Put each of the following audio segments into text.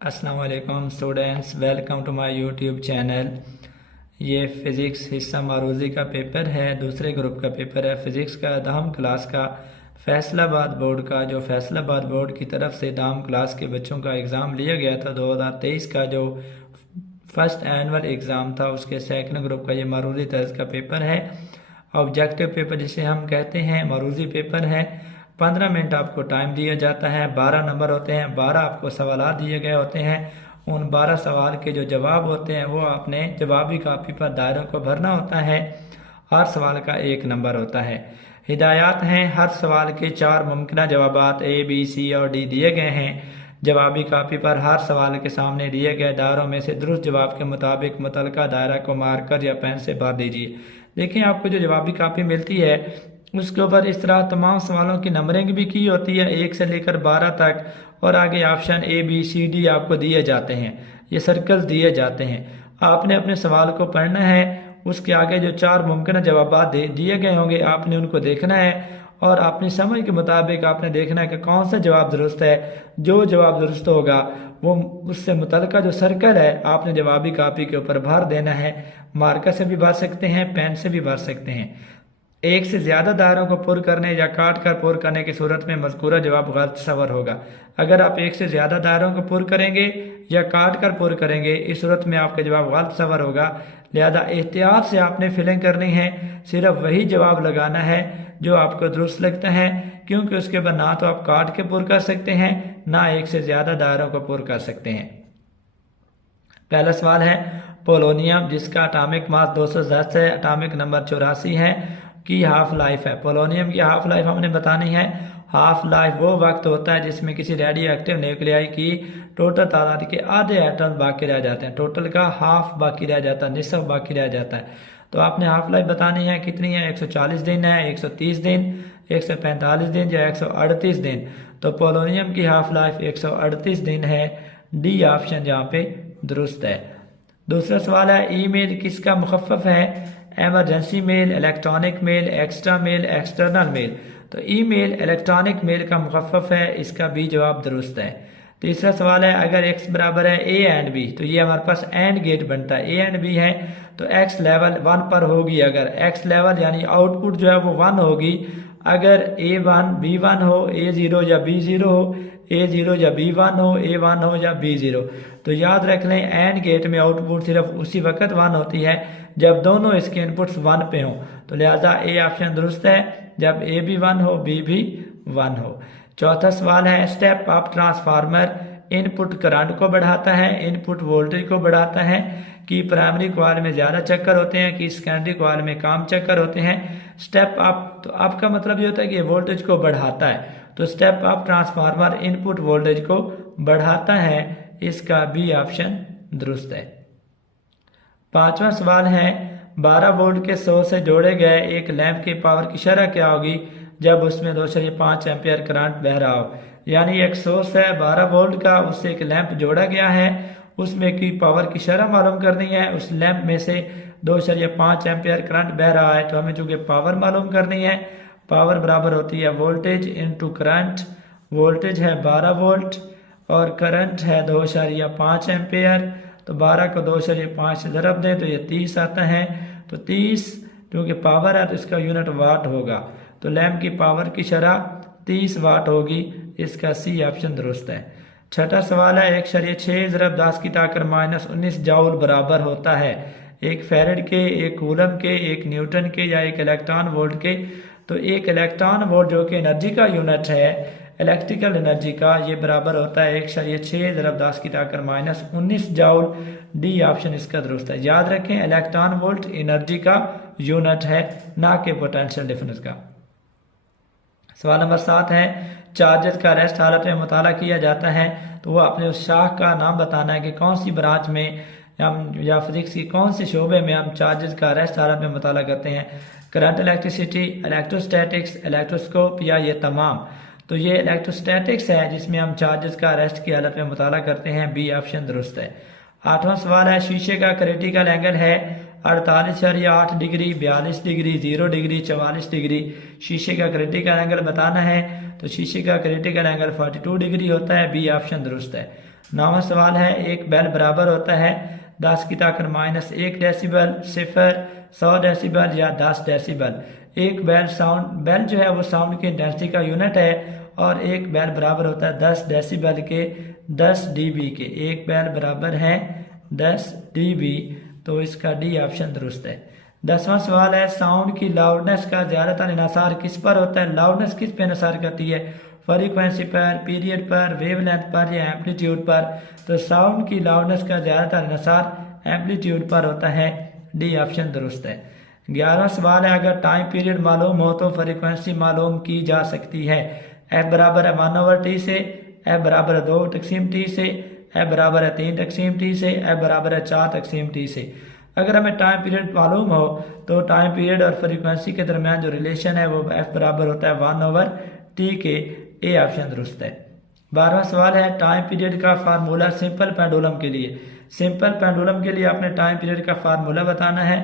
अस्सलाम वालेकुम students, welcome to my YouTube channel. ये फ़िज़िक्स हिस्सा मारूज़ी का पेपर है, दूसरे ग्रुप का पेपर है। फ़िज़िक्स का दहम क्लास का फैसलाबाद बोर्ड का जो फैसलाबाद बोर्ड की तरफ से दहम क्लास के बच्चों का एग्ज़ाम लिया गया था 2023 का, जो फर्स्ट एनुअल एग्ज़ाम था, उसके सेकंड ग्रुप का ये मारूज़ी तर्ज का पेपर है। ऑब्जेक्टिव पेपर जिसे हम कहते हैं, मारूज़ी पेपर है। 15 मिनट आपको टाइम दिया जाता है, 12 नंबर होते हैं, 12 आपको सवाल दिए गए होते हैं। उन 12 सवाल के जो जवाब होते हैं वो आपने जवाबी कापी पर दायरों को भरना होता है। हर सवाल का 1 नंबर होता है। हिदायत हैं, हर सवाल के 4 मुमकिन जवाबात A, B, C और D दिए गए हैं। जवाबी कापी पर हर सवाल के सामने दिए गए दायरों में से दुरुस्त जवाब के मुताबिक मुतलका दायरा को मार्कर या पेन से भर दीजिए। देखिए, आपको जो जवाबी कापी मिलती है उसके ऊपर इस तरह तमाम सवालों की नंबरिंग भी की होती है 1 से लेकर 12 तक, और आगे option A, B, C, D आपको दिए जाते हैं। ये सर्कल्स दिए जाते हैं। आपने अपने सवाल को पढ़ना है, उसके आगे जो 4 मुमकिन जवाब दिए गए होंगे आपने उनको देखना है, और अपनी समझ के मुताबिक आपने देखना है कि कौन सा जवाब दुरुस्त है। जो जवाब दुरुस्त होगा वो उससे मुतलका जो सर्कल है आपने जवाबी कापी के ऊपर भर देना है। मार्कर से भी भर सकते हैं, पेन से भी भर सकते हैं। 1 से ज़्यादा दायरों को पुर करने या काट कर पुर करने की सूरत में मज़कूरा जवाब गलत सवर होगा। अगर आप 1 से ज़्यादा दायरों को पुर करेंगे या काट कर पुर करेंगे, इस सूरत में आपका जवाब गलत सवर होगा। लिहाजा एहतियात से आपने फिलिंग करनी है, सिर्फ वही जवाब लगाना है जो आपको दुरुस्त लगता है, क्योंकि उसके बाद ना तो आप काट के पुर कर सकते हैं, ना 1 से ज़्यादा दायरों को पुर कर सकते हैं। पहला सवाल है पोलोनियम, जिसका एटॉमिक मास 210 है, एटॉमिक नंबर 84 है, की हाफ लाइफ है। पोलोनियम की हाफ लाइफ हमने बतानी है। हाफ लाइफ वो वक्त होता है जिसमें किसी रेडियो एक्टिव न्यूक्लियाई की टोटल तादाद के आधे एटम बाकी रह जाते हैं। टोटल का हाफ बाकी रह जाता है, निसफ बाकी रह जाता है। तो आपने हाफ लाइफ बतानी है कितनी है। 140 दिन है, 130 दिन, 145 दिन या 138 दिन। तो पोलोनियम की हाफ लाइफ 138 दिन है। डी ऑप्शन जहाँ पे दुरुस्त है। दूसरा सवाल है ईमेल किसका मुखफ़फ़ है। Emergency mail, electronic mail, extra mail, external mail. तो ईमेल इलेक्ट्रॉनिक मेल का मुखफ़फ़ है, इसका बी जवाब दुरुस्त है। तीसरा सवाल है अगर x बराबर है a एंड b, तो ये हमारे पास एंड गेट बनता है। a एंड b है तो x लेवल 1 पर होगी। अगर x लेवल यानी आउटपुट जो है वो 1 होगी। अगर a1 b1 हो, a0 या b0 हो, a0 या b1 हो, a1 हो या b0, तो याद रख लें एंड गेट में आउटपुट सिर्फ उसी वक्त 1 होती है जब दोनों इसके इनपुट्स 1 पे हों। तो लिहाजा ए ऑप्शन दुरुस्त है जब a भी 1 हो, b भी 1 हो। चौथा सवाल है step up transformer input current को बढ़ाता है, इनपुट वोल्टेज को बढ़ाता है, कि प्राइमरी कॉइल में ज़्यादा चक्कर होते हैं, कि सेकेंडरी कॉइल में कम चक्कर होते हैं। स्टेप अप, तो अप का मतलब ये होता है कि वोल्टेज को बढ़ाता है। तो step up transformer input voltage को बढ़ाता है, इसका बी ऑप्शन दुरुस्त है। पांचवा सवाल है 12 वोल्ट के सोर्स से जोड़े गए एक लैंप की पावर की शरह क्या होगी जब उसमें 2.5 एम्पियर करंट बह रहा हो। यानी एक सोर्स है 12 वोल्ट का, उससे एक लैंप जोड़ा गया है, उसमें की पावर की शरह मालूम करनी है। उस लैंप में से 2.5 एम्पियर करंट बह रहा है, तो हमें चूंकि पावर मालूम करनी है, पावर बराबर होती है वोल्टेज इंटू करंट। वोल्टेज है 12 वोल्ट और करंट है 2.5 एम्पियर। तो 12 को 2.5 से ज़रब दें तो ये 30 आता है। तो 30 क्योंकि पावर है तो इसका यूनिट वाट होगा, तो लैंप की पावर की शरह 30 वाट होगी, इसका सी ऑप्शन दुरुस्त है। छठा सवाल है 1.6 ज़रब 10 की ताकत -19 जाउल बराबर होता है एक फैरेड के, एक कूलम के, एक न्यूटन के या एक इलेक्ट्रॉन वोल्ट के। तो एक इलेक्ट्रॉन वोल्ट जो कि एनर्जी का यूनिट है, इलेक्ट्रिकल एनर्जी का, ये बराबर होता है 1.6 ज़रब 10 की ताकत -19 जाउल। डी ऑप्शन इसका दुरुस्त है। याद रखें इलेक्ट्रॉन वोल्ट एनर्जी का यूनिट है, ना कि पोटेंशियल डिफरेंस का। सवाल नंबर 7 है चार्जेस का रेस्ट हालत में मुताला किया जाता है, तो वो अपने उस शाख का नाम बताना है कि कौन सी ब्रांच में हम या फिजिक्स की कौन से शोबे में हम चार्जेस का रेस्ट हालत में मुताला करते हैं। करंट, इलेक्ट्रिसिटी, इलेक्ट्रोस्टैटिक्स, इलेक्ट्रोस्कोप या ये तमाम। तो ये इलेक्ट्रोस्टैटिक्स है जिसमें हम चार्जेस का रेस्ट की हालत में मुताला करते हैं, बी ऑप्शन दुरुस्त है। आठवां सवाल है शीशे का क्रिटिकल एंगल है 48.8 डिग्री, 42 डिग्री, 0 डिग्री, 44 डिग्री। शीशे का क्रिटिकल एंगल बताना है, तो शीशे का क्रिटिकल एंगल 42 डिग्री होता है, बी ऑप्शन दुरुस्त है। 9वां सवाल है, एक बेल बराबर होता है 10 की ताकत -1 डेसिबल, 0, 100 डेसिबल या 10 डेसिबल। एक बेल जो है वो साउंड की इंटेंसिटी का यूनिट है और एक बेल बराबर होता है 10 डेसिबल के 10 डीबी के। एक बेल बराबर है 10 डीबी, तो इसका डी ऑप्शन दुरुस्त है। 10वां सवाल है, साउंड की लाउडनेस का ज्यादातर इन्हिसार किस पर होता है? लाउडनेस किस पे इन्हिसार करती है? फ्रीक्वेंसी पर, पीरियड पर, वेवलेंथ पर या एम्पलीट्यूड पर? तो साउंड की लाउडनेस का ज्यादातर इन्हिसार एम्पलीट्यूड पर होता है, डी ऑप्शन दुरुस्त है। 11वां सवाल है, अगर टाइम पीरियड मालूम हो तो फ्रीक्वेंसी मालूम की जा सकती है। एफ बराबर है 1/t से, एफ बराबर है 2/t से, एफ बराबर है 3/t से, एफ बराबर है 4/t से। अगर हमें टाइम पीरियड मालूम हो तो टाइम पीरियड और फ्रीक्वेंसी के दरमियान जो रिलेशन है वो एफ बराबर होता है 1/t के, ए ऑप्शन दुरुस्त है। 12वां सवाल है, टाइम पीरियड का फार्मूला सिंपल पेंडुलम के लिए। सिंपल पेंडुलम के लिए आपने टाइम पीरियड का फार्मूला बताना है,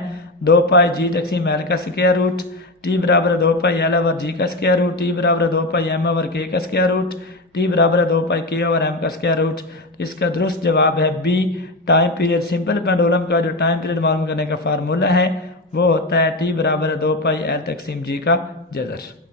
2πg/l का स्क्वायर रूट, टी बराबर 2πl/g का स्क्वायर रूट, टी बराबर 2πm/k का स्क्वायर रूट, टी बराबर 2πk/m का स्क्वायर रूट। तो इसका दुरुस्त जवाब है B, time period. Simple pendulum का जो टाइम पीरियड मालूम करने का फार्मूला है वो होता है टी बराबर 2πl/g का जज़र।